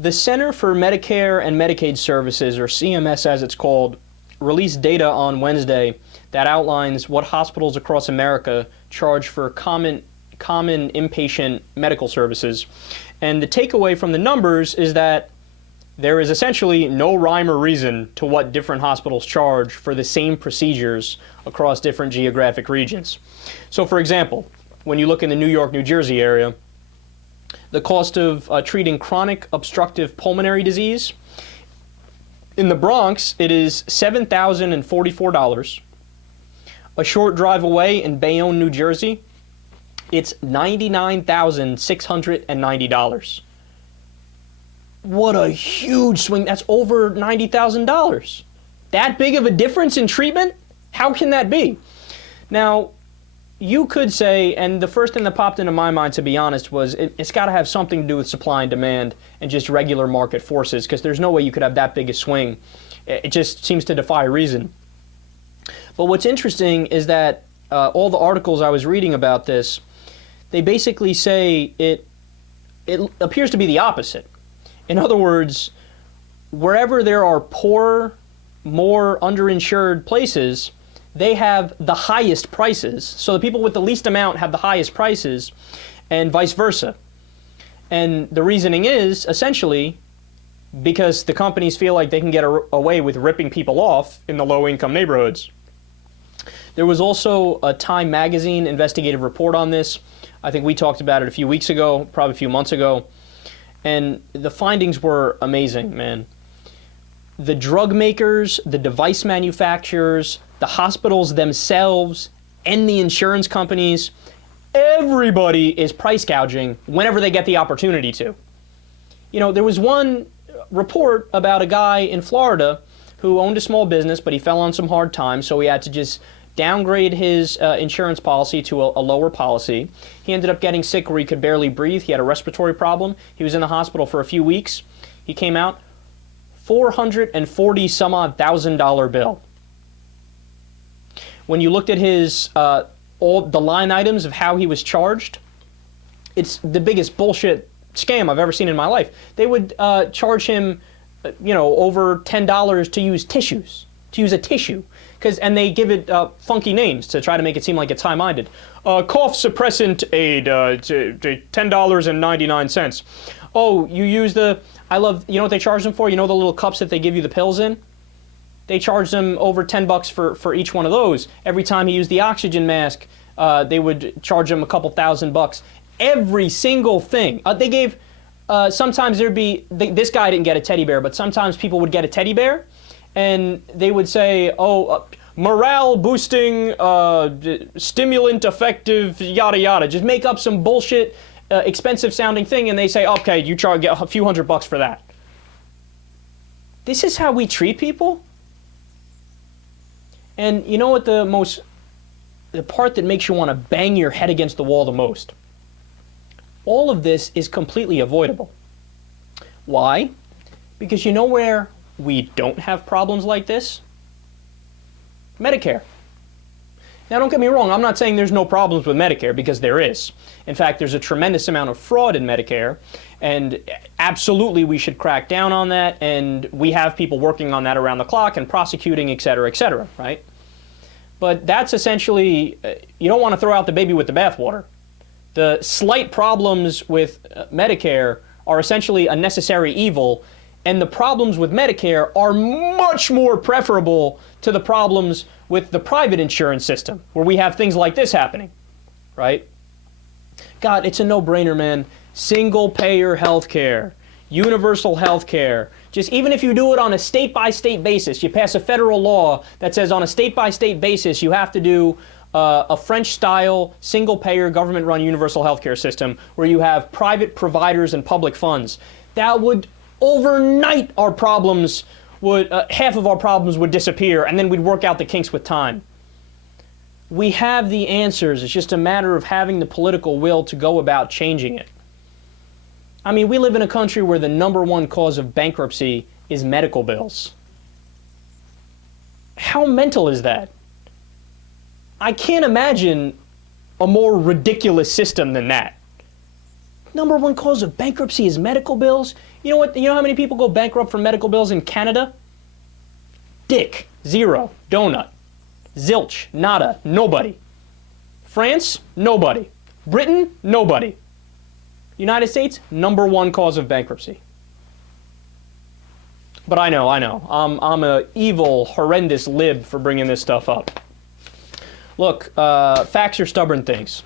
The Center for Medicare and Medicaid Services, or CMS as it's called, released data on Wednesday that outlines what hospitals across America charge for common inpatient medical services. And the takeaway from the numbers is that there is essentially no rhyme or reason to what different hospitals charge for the same procedures across different geographic regions. So for example, when you look in the New York, New Jersey area, the cost of treating chronic obstructive pulmonary disease, in the Bronx, it is $7,044. A short drive away in Bayonne, New Jersey, it's $99,690. What a huge swing. That's over $90,000. That big of a difference in treatment? How can that be? Now, you could say, and the first thing that popped into my mind, to be honest, was it's got to have something to do with supply and demand and just regular market forces, because there's no way you could have that big a swing. It just seems to defy reason. But what's interesting is that all the articles I was reading about this, they basically say it appears to be the opposite. In other words, wherever there are poorer, more underinsured places, they have the highest prices. So the people with the least amount have the highest prices, and vice versa. And the reasoning is essentially because the companies feel like they can get away with ripping people off in the low-income neighborhoods. There was also a Time magazine investigative report on this. I think we talked about it a few weeks ago, probably a few months ago. And the findings were amazing, man. The drug makers, the device manufacturers, the hospitals themselves, and the insurance companies, everybody is price gouging whenever they get the opportunity to. You know, there was one report about a guy in Florida who owned a small business, but he fell on some hard times, so he had to just downgrade his insurance policy to a lower policy. He ended up getting sick where he could barely breathe. He had a respiratory problem. He was in the hospital for a few weeks. He came out, $440 some odd $1,000 bill. When you looked at his all the line items of how he was charged, it's the biggest bullshit scam I've ever seen in my life. They would charge him, over $10 to use tissues, to use a tissue. And they give it funky names to try to make it seem like it's high-minded. Cough suppressant aid, $10.99. Oh, you use you know what they charge them for? You know the little cups that they give you the pills in? They charge them over $10 for each one of those. Every time he used the oxygen mask, they would charge him a couple $1,000. Every single thing. They gave, sometimes there'd be, this guy didn't get a teddy bear, but sometimes people would get a teddy bear, and they would say, morale boosting, stimulant effective, yada yada. Just make up some bullshit, expensive sounding thing, and they say, okay, you get a few $100 for that. This is how we treat people? And you know what the part that makes you want to bang your head against the wall the most? All of this is completely avoidable. Why? Because you know where we don't have problems like this? Medicare. Now don't get me wrong, I'm not saying there's no problems with Medicare, because there is. In fact, there's a tremendous amount of fraud in Medicare, and absolutely we should crack down on that, and we have people working on that around the clock and prosecuting, et cetera, right? But that's essentially, you don't want to throw out the baby with the bathwater. The slight problems with Medicare are essentially a necessary evil, and the problems with Medicare are much more preferable to the problems with the private insurance system, where we have things like this happening, right? God, it's a no-brainer, man. Single-payer health care, universal health care. Just even if you do it on a state-by-state basis, you pass a federal law that says on a state-by-state basis you have to do a French-style, single-payer, government-run universal health care system where you have private providers and public funds. That would, overnight, our problems would, half of our problems would disappear, and then we'd work out the kinks with time. We have the answers. It's just a matter of having the political will to go about changing it. I mean, we live in a country where the #1 cause of bankruptcy is medical bills. How mental is that? I can't imagine a more ridiculous system than that. #1 cause of bankruptcy is medical bills? You know what? You know how many people go bankrupt from medical bills in Canada? Dick. Zero. Donut. Zilch. Nada. Nobody. France? Nobody. Britain? Nobody. United States? #1 cause of bankruptcy. But I know. I'm a evil, horrendous lib for bringing this stuff up. Look, facts are stubborn things.